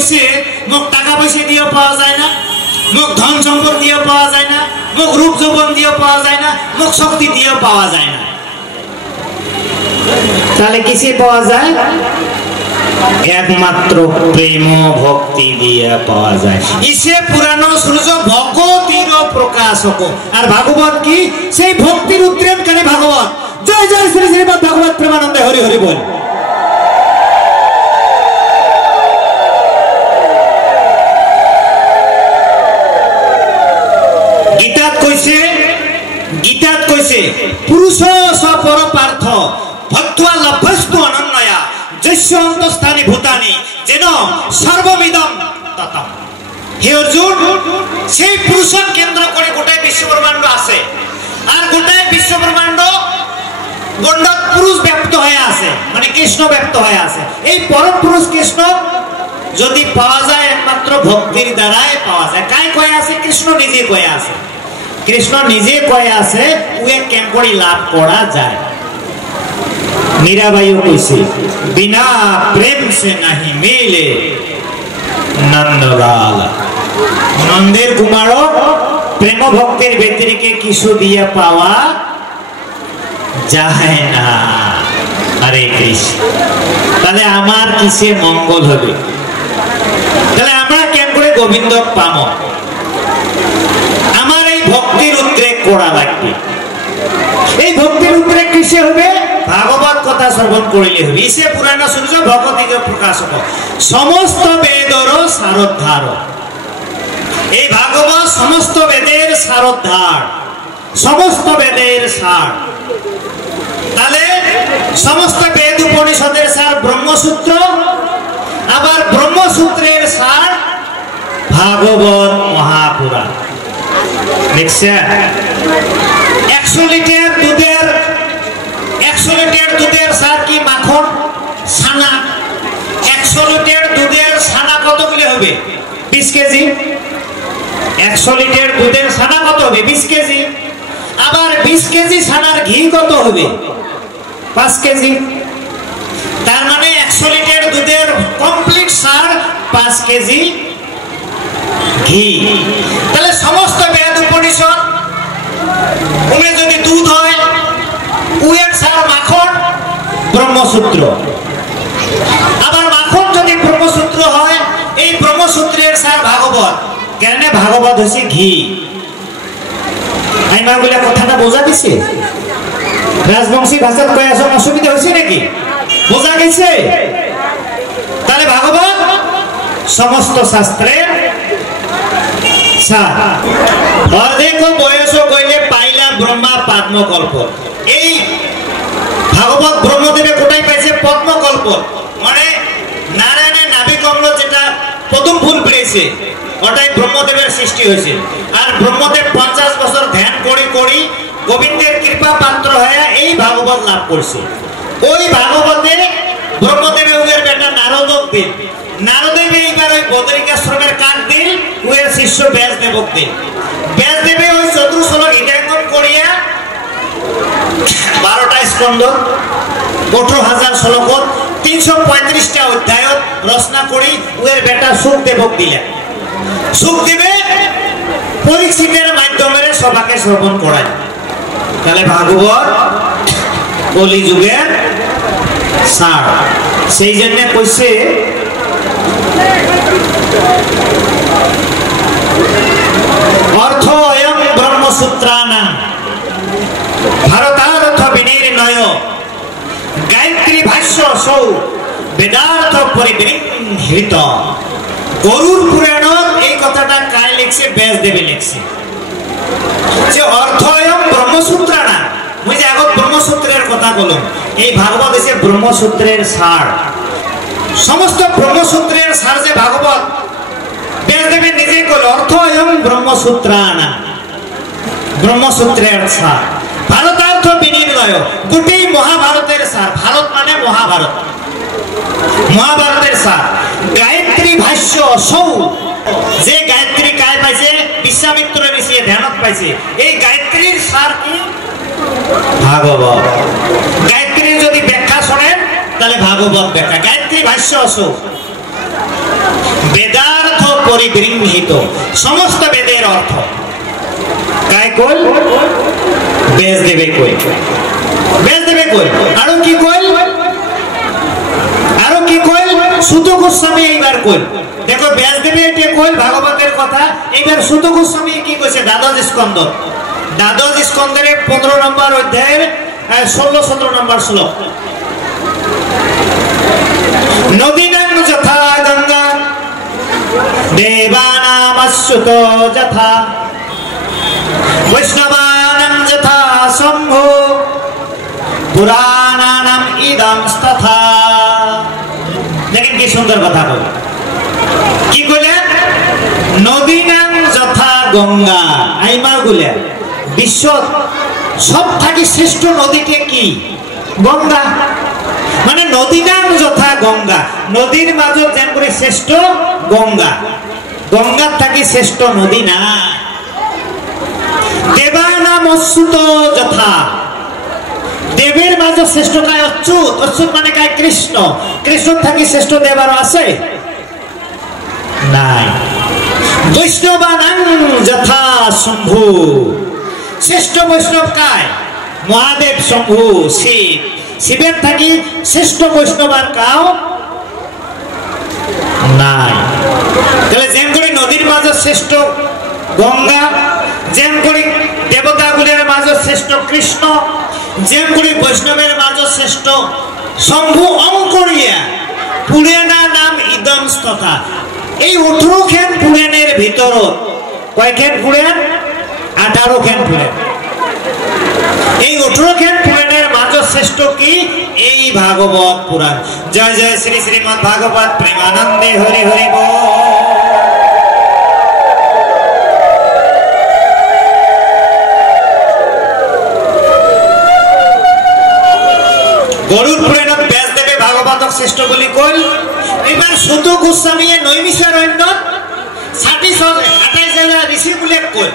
কইছে মোক টাকা পয়সা দিয়েও পাওয়া যায় না, মোক ধন সম্পদ দিয়েও পাওয়া যায় না, মোক রূপ যৌবন দিয়েও পাওয়া যায় না, মোক শক্তি দিয়েও পাওয়া যায় না। তাহলে কিসে পাওয়া যায়? একমাত্র প্রেম ভক্তি দিয়ে পাওয়া যায়। ইসে পুরানো সূর্য ভগতির প্রকাশক। আর ভাগবত কি? সেই ভক্তির উদ্রেককারী ভাগবত। জয় জয় শ্রী শ্রীমদ্ ভাগবত প্রেমানন্দে হরি হরি বল। গীতাত কইছে পুরুষ স পরপার্থ ভক্ত্বা লভ্যস্তু অনন্যয়া যস্য অন্তস্থানি ভূতানি যেন সর্বমিদম ততম। হে অর্জুন, সেই পুরুষক কেন্দ্র করে গোটাই বিশ্বব্রহ্মাণ্ড আছে। আর গোটাই বিশ্বব্রহ্মাণ্ড গণ্ডক পুরুষ ব্যক্ত হয়ে আছে, মানে কৃষ্ণ ব্যক্ত হয়ে আছে। এই পরম পুরুষ কৃষ্ণ যদি পাওয়া যায় একমাত্র ভক্তির দ্বারাই পাওয়া যায়। কাই কয়ে আছে? কৃষ্ণ নিজে কয়ে আছে। কৃষ্ণ নিজে কয়ে আছে উয়ে কেন করে লাভ করা যায়। मीराबाई कइसे बिना प्रेम से नहीं मिले नंदलाल। नंदेर कुमार प्रेम भक्तिर व्यतिरिके किछु दिए पावा जाए ना। हरे कृष्ण। ताहले आमार किसे मंगल होबे? ताहले आमरा केन करे गोविंद पामो? आमार এই ভক্তির উদ্রেক করা লাগবে। এই ভক্তির উদ্রেক কিসে হবে? ভাগবত কথা শ্রবণ করিলে হবে। ইসে পুরাণ সূর্য ভগবতীকে প্রকাশক, সমস্ত বেদর সারোদ্ধার। এই ভাগবত সমস্ত বেদের সারোদ্ধার, সমস্ত বেদের সার। তাহলে সমস্ত বেদ উপনিষদের সার ব্রহ্মসূত্র, আবার ব্রহ্মসূত্রের সার ভাগবত মহাপুরাণ। দেখছেন 100 লিটার দুধের সার কি মাখন ছানা। 100 লিটার দুধের ছানা কত কিলো হবে? 20 কেজি। 100 লিটার দুধের ছানা কত হবে? 20 কেজি। আবার 20 কেজি ছানার ঘি কত হবে? 5 কেজি। তার মানে 100 লিটার দুধের কমপ্লিট সার 5 কেজি ঘি। তাহলে সমস্ত বেদ উপনিষদ উমে যদি দুধ হয়, উয়ের সার মাখন ব্রহ্মসূত্র। আবার মাখন যদি ব্রহ্মসূত্র হয়, এই ব্রহ্মসূত্রের সার ভাগবত। কেন? ভাগবত হচ্ছে ঘি। আইমা বলে কথাটা বোঝা গেছে? রাজবংশী ভাষাত কয়ে আসলে অসুবিধা হয়েছে নাকি? বোঝা গেছে? তাহলে ভাগবত সমস্ত শাস্ত্রের সার। অর্ধেক বয়স কইলে পাইলা ব্রহ্মা পদ্মকল্প। এই ভাগবত ব্রহ্মদেবে কোথায় পাইছে? পদ্মকল্প। মানে নারায়ণের নাভি কমল যেটা প্রথম ফুল পেয়েছে ওটাই ব্রহ্মদেবের সৃষ্টি হয়েছে। আর ব্রহ্মদেব 50 বছর ধ্যান করি করি গোবিন্দের কৃপা পাত্র হয়ে এই ভাগবত লাভ করছে। ওই ভাগবতে ব্রহ্মদেবের উয়ের বেটা নারদক দিন। নারদেব এইবার ওই বদরিকাশ্রমের কাক দিন, উয়ের শিষ্য ব্যাসদেবক দিন। ব্যাসদেবে ওই চতুর্শ্লোক হৃদয়ঙ্গম করিয়া 12টা স্কন্ধ 18,000 শ্লোকত 335টা অধ্যায়ত রচনা করি উয়ের বেটা সুখদেবক দিলেন। সুখদেবে পরীক্ষিতের মাধ্যমে সবাকে শ্রবণ করায়। তাহলে ভাগবত কলিযুগের সার। সেই জন্য কইছে অর্থ অয়ং ব্রহ্মসূত্রাণাং ভারতার্থ বিনির্ণয় গায়ত্রী ভাষ্য সৌ বেদার্থ পরিবৃহৃত। গরুর পুরাণত এই কথাটা কায় লিখছে? ব্যাসদেবে লিখছে যে অর্থ অয়ং ব্রহ্মসূত্রাণাং। মুই যে আগত ব্রহ্মসূত্রের কথা বললাম, এই ভাগবত এসে ব্রহ্মসূত্রের সার। সমস্ত ব্রহ্মসূত্রের সার যে ভাগবত, ব্যাসদেবে নিজে কইল অর্থ অয়ং ব্রহ্মসূত্রাণাং, ব্রহ্মসূত্রের সার। ভারতার্থ বিনির্ণয়, গোটেই মহাভারতের সার। ভারত মানে মহাভারত, মহাভারতের সার। গায়ত্রী ভাষ্য সৌ, যে গায়ত্রী কায় পাইছে? বিশ্বামিত্র ঋষি ধ্যানত পাইছে। এই গায়ত্রীর সার কি? ভাগবত। গায়ত্রীর যদি ব্যাখ্যা শোনেন তাহলে ভাগবত ব্যাখ্যা। গায়ত্রী ভাষ্য সৌ বেদার্থ পরিবৃংহিত, সমস্ত বেদের অর্থ কায় কইল? ব্যাসদেবে কইল। ব্যাসদেবে কইল। আরো কি কইল? আরো কি কইল? সুত গোস্বামী এইবার কইল। দেখো ব্যাসদেবে এটা কইল ভাগবতের কথা, এইবার সুত গোস্বামী কি কইছে? দ্বাদশ স্কন্ধ, দ্বাদশ স্কন্ধের 15 নম্বর অধ্যায়ের 16-17 নম্বর শ্লোক। নদীনাং যথা গঙ্গা দেবানামচ্যুত যথা বৈষ্ণবানাং যথা শম্ভু পুরাণানাম ইদং তথা। দেখেন কি সুন্দর কথা বলে। কি কইলেন? নদীনাং যথা গঙ্গা। আইমা গুলে বিশ্ব সব থেকে শ্রেষ্ঠ নদীকে কি? গঙ্গা। মানে নদীনাং যথা গঙ্গা, নদীর মাঝে যেন করে শ্রেষ্ঠ গঙ্গা, গঙ্গার থাকি শ্রেষ্ঠ নদী না। দেবানাম অচ্যুত যথা, দেবের মাঝে শ্রেষ্ঠ কায় অচ্যুত, অচ্যুত মানে কায় কৃষ্ণ, কৃষ্ণ থাকি শ্রেষ্ঠ দেব আর আছে নাই। বৈষ্ণবানাং যথা শম্ভু, শ্রেষ্ঠ বৈষ্ণব কায়? মহাদেব শম্ভু শিব, শিবের থাকি শ্রেষ্ঠ বৈষ্ণব আর কাও নাই। তাহলে যেন করে নদীর মাঝে শ্রেষ্ঠ গঙ্গা, যেন করে দেবতাগুলির মাঝে শ্রেষ্ঠ কৃষ্ণ, যেন করে বৈষ্ণবের মাঝে শ্রেষ্ঠ শম্ভু অঙ্করিয়া পুরাণা নাম ইদং তথা। এই 18 খান পুরাণের ভিতর কয়খান পুরাণ? 18 খান পুরাণ। এই 18 খান পুরাণের মাঝে শ্রেষ্ঠ কি? এই ভাগবত পুরাণ। জয় জয় শ্রী শ্রীমদ্ ভাগবত প্রেমানন্দে হরি হরি বল। গরুর পুরাণত ব্যাসদেবে ভাগবতক শ্রেষ্ঠ বলি কইল। এবার সুত গোস্বামী নৈমিষারণ্য 28 ঋষি বলে কইল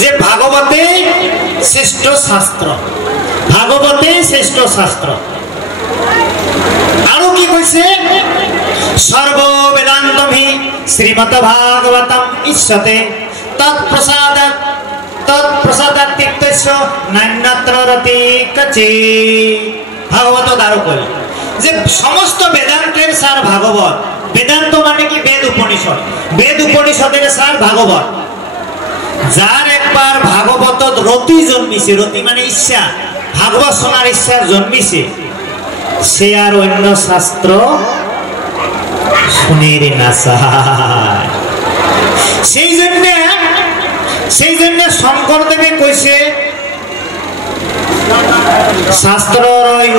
যে ভাগবতে শ্রেষ্ঠ শাস্ত্র, ভাগবতে শ্রেষ্ঠ শাস্ত্র। আরো কি কইছে? সর্ব বেদান্তম হি শ্রীমদ্ ভাগবতম ইষ্যতে তৎপ্রসাদাৎ তৎপ্রসাদাৎ তিক্তস্য নান্যত্র রতি কচি। ভাগবত আরো কইল যে সমস্ত বেদান্তের সার ভাগবত। বেদান্ত মানে কি? বেদ উপনিষদ। বেদ উপনিষদের সার ভাগবত। যার একবার ভাগবত রতি জন্মিছে, রতি মানে ইচ্ছা, ভাগবত শোনার ইচ্ছা জন্মিছে, সে আর অন্য শাস্ত্র শুনের না চায়। সেই জন্য শঙ্করদেবে কইছে শাস্ত্র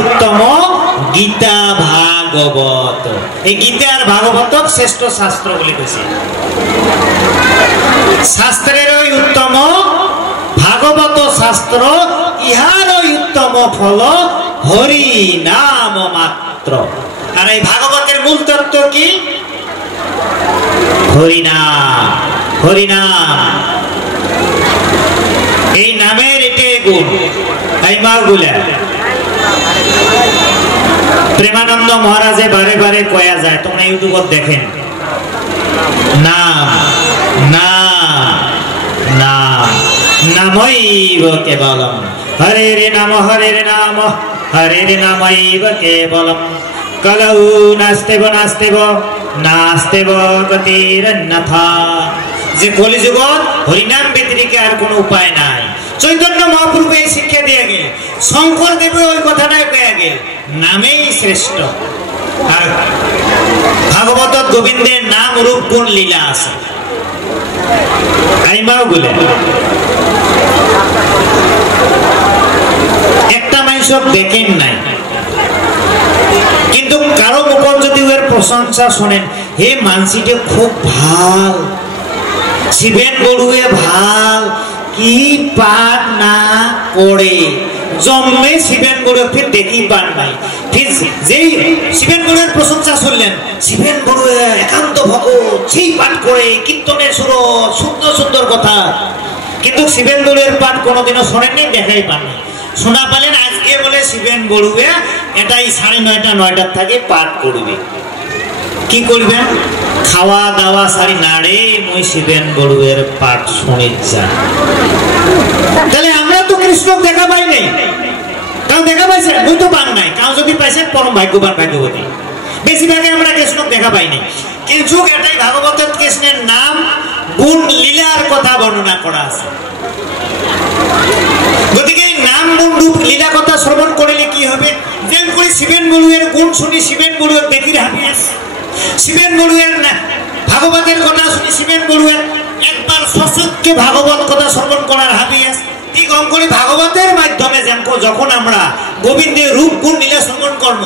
উত্তম গীতা ভাগবত। এই গীতা আর ভাগবত শ্রেষ্ঠ শাস্ত্র বলে কইছে। শাস্ত্রের উত্তম ভাগবত শাস্ত্র, ইহার উত্তম ফল হরি নাম মাত্র। আর এই ভাগবতের মূল তত্ত্ব কি? হরিনাম। হরিনাম এই নামের এটাই গুণ। প্রেমানন্দ মহারাজে বারে বারে কয়া যায়, তোমরা ইউটিউবত দেখেন, নাম নাম নাম নামৈব কেবলম, হরে রে নাম হরে রে নাম হরে রে নামৈব কেবলম, কলৌ নাস্তেব নাস্তেব নাস্তেব গতিরন্যথা। যে কলিযুগত হরিনাম ব্যতিরেকে আর কোনো উপায় নাই। চৈতন্য মহাপ্রভু এই শিক্ষা দিয়ে গেল, শঙ্কর দেবে ওই কথাটাই কয়ে গেল, নামেই শ্রেষ্ঠ। আর ভাগবত গোবিন্দের নাম রূপ গুণ লীলা আছে। আইমাও বলে একটা মানুষ দেখেন নাই, কিন্তু কারো মুখত যদি ওর প্রশংসা শোনেন, হে মানসিকে খুব ভাল, শিবেন বড়ুয়ে ভাল, কি পাঠ না করে জন্মে শিবেন বড়ুয়ে ফির দেখি পান নাই। ফির যেই শিবেন বড়ুয়ের প্রশংসা শুনলেন, শিবেন বড়ুয়ে একান্ত ভগৎ, সেই পাঠ করে কীর্তনের সুর, সুন্দর সুন্দর কথা, কিন্তু শিবেন বড়ুয়ের পাঠ কোনোদিনও শোনেননি, দেখাই পাননি। শোনা পেলেন আজকে বলে শিবেন বড়ুয়ে এটাই 9:30 9টার থেকে পাঠ করবে। কি করবেন? খাওয়া দাওয়া সারি নাড়ে মই শিবেন বড়ুয়ের পাঠ শুনে যান। তাহলে আমরা তো কৃষ্ণ দেখা পাই নাই, কাউ দেখা পাইছে? মুই তো পান নাই। কাউ যদি পাইছে পরম ভাগ্যবান ভাগ্যবতী। বেশিরভাগে আমরা কৃষ্ণ দেখা পাই নাই, কিন্তু এটাই ভাগবতের কৃষ্ণের নাম গুণ লীলার কথা বর্ণনা করা আছে। গতিকে নাম গুণ রূপ লীলা কথা শ্রবণ করলে কি হবে? যেমন করে শিবেন বড়ুয়ের গুণ শুনি শিবেন বড়ুয়ের দেখির হাবিয়াস, শিবেন বড়ুয়ের ভাগবতের কথা শুনি শিবেন বড়ুয়ের একবার সচক্ষে ভাগবত কথা শ্রবণ করার হাবিয়াস। ঠিক অঙ্করে ভাগবতের মাধ্যমে যখন আমরা গোবিন্দের রূপ গুণ লীলা শ্রবণ করব,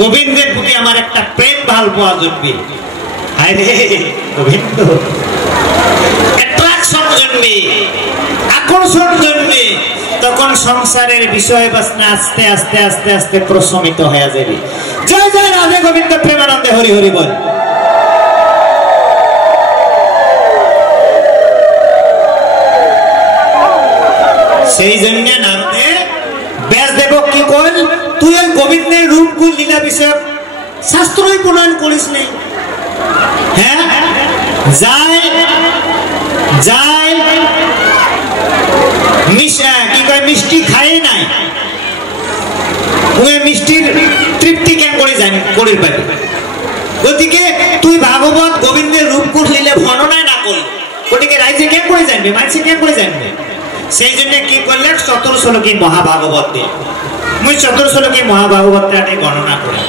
গোবিন্দের প্রতি আমার একটা প্রেম ভাল পাওয়া জন্মে, গোবিন্দ অ্যাট্রাকশন জন্মে, আকর্ষণ জন্মে, তখন সংসারের বিষয় বাসনা আস্তে আস্তে আস্তে আস্তে প্রশমিত হয়ে যাবে। জয় জয় রাধে গোবিন্দ প্রেমানন্দে হরি হরি বল। সেই জন্য নারদে ব্যাসদেব কি কইল, তুই এই গোবিন্দের রূপ গুণ লীলা বিষয়ক শাস্ত্রই প্রণয়ন করিস নাই। হ্যাঁ, যাই যাই মিষ্টি খাই নাই, মিষ্টির তৃপ্তি কেন করে জানি করে পাবি। গতিকে তুই ভাগবত গোবিন্দের রূপ গুণ লীলা বর্ণনা না করলি, গতিকে রাইজে কেন করে জানবে, মানুষে কেন করে জানবে? সেই জন্য কি করলেন? 14 শ্লোকী মহাভাগবত দিয়ে মুই 14 শ্লোকী মহাভাগবতটা গণনা করি।